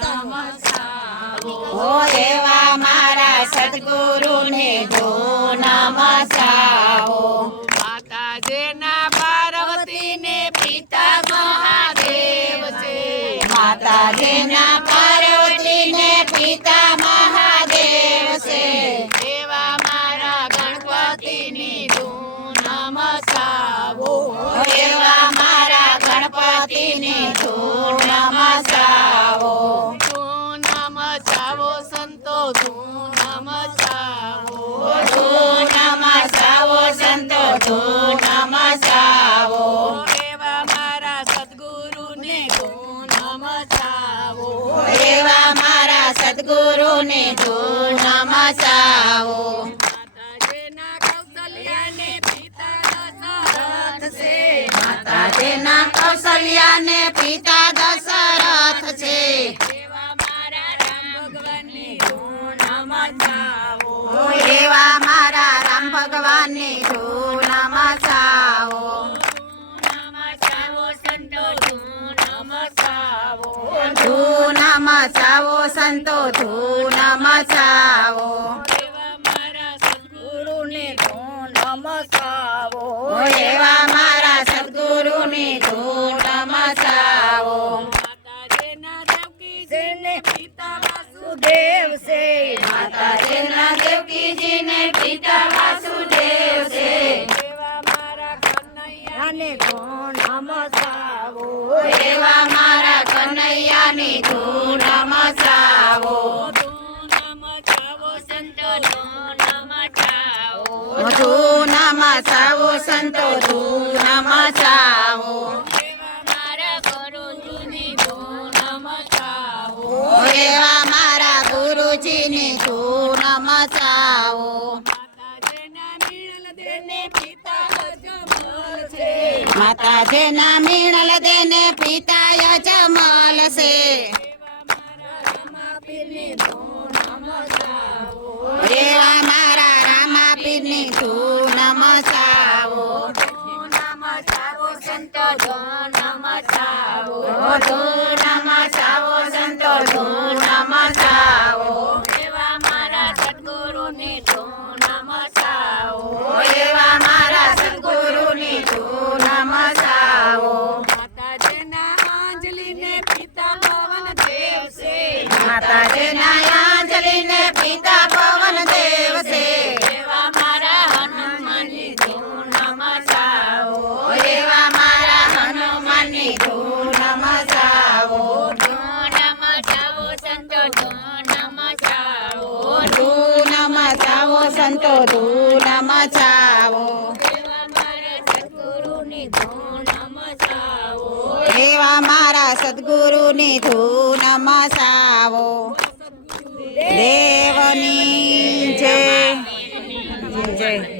નમસ્કારો ઓ એવા મારા સદગુરુને જો નમસ્કારો માતાજીના પાર્વતીને પિતા મહાદેવ છે માતાજીના પાર્વતીને પિતા મહાદેવ છે એવા મારા ગણપતિની ધૂન નમસ્કારો એવા મારા ગણપતિની ધૂન નમસ્કારો ધૂન નમસ્કારો સંતો ધૂન નમસ્કારો ધૂન નમસ્કારો સંતો ધૂન નમસ્કારો એવા મારા સદગુરુને ધૂન નમસ્કારો એવા મારા સદગુરુને ધૂન નમસ્કારો માતાજીના કૌશલ્યાને પિતા દશરથ છે માતાજીના કૌશલ્યાને પિતા દશરથ છે એવા મારા રામ ભગવાનની ધૂન નમસ્કારો એવા મારા રામ ભગવાનની ધૂન નમસ્કારો નમસ્કારો સંતો ધૂન નમસ્કારો ધૂન નમસ્કારો સંતો ધૂન નમસ્કારો એવા મારા સદગુરુને ધૂન નમસ્કારો એવા મારા સદગુરુની ધૂન નમસ્કારો માતાજીના દેવકીજીને પિતા વાસુદેવ છે માતાજીના દેવકીજીને પિતા વાસુદેવ છે એવા મારા કનૈયાને ધૂન નમસ્કારો એવા મારા કનૈયાની ધૂન નમસ્કારો ધૂન નમસ્કારો સંતો ધૂન નમસ્કારો ધૂન નમસ્કારો સંતો ધૂન નમસ્કારો એવા મારા ગુરુજીની ધૂન નમસ્કારો એવા મારા ગુરુજીની ધૂન નમસ્કારો માતાજીના મિળલ દેને પિતા અજમલ છે માતાજીના મિણલ દેને પિતા યજમલ છે એવા મારા રમાપીરની ધૂન નમસ્કારો એવા મારા રામાપીરની ધૂન નમસ્કારો ધૂન નમસ્કારો સંતો ધૂન નમસ્કારો ધૂન નમસ્કારો સંતો ધૂન નમસ્કારો એવા મારા સદગુરુની ધૂન નમસ્કારો એવા મારા સદગુરુની ધૂન નમસ્કારો માતાજીના અંજલિને પિતા પવન દેવ છે માતાજીના અંજલિને પિતા પવન દેવ છે એવા મારા હનુમાનની ધૂન નમસ્કારો એવા મારા હનુમાનની ધૂન નમસ્કારો ધૂન નમસ્કારો સંતો ધૂન નમસ્કારો ધૂન નમસ્કારો સંતો ધૂન નમસ્કારો એવા મારા સદગુરુની ધૂન નમસ્કારો એવા મારા સદગુરુની ધૂન નમસ્કારો દેવની જય જય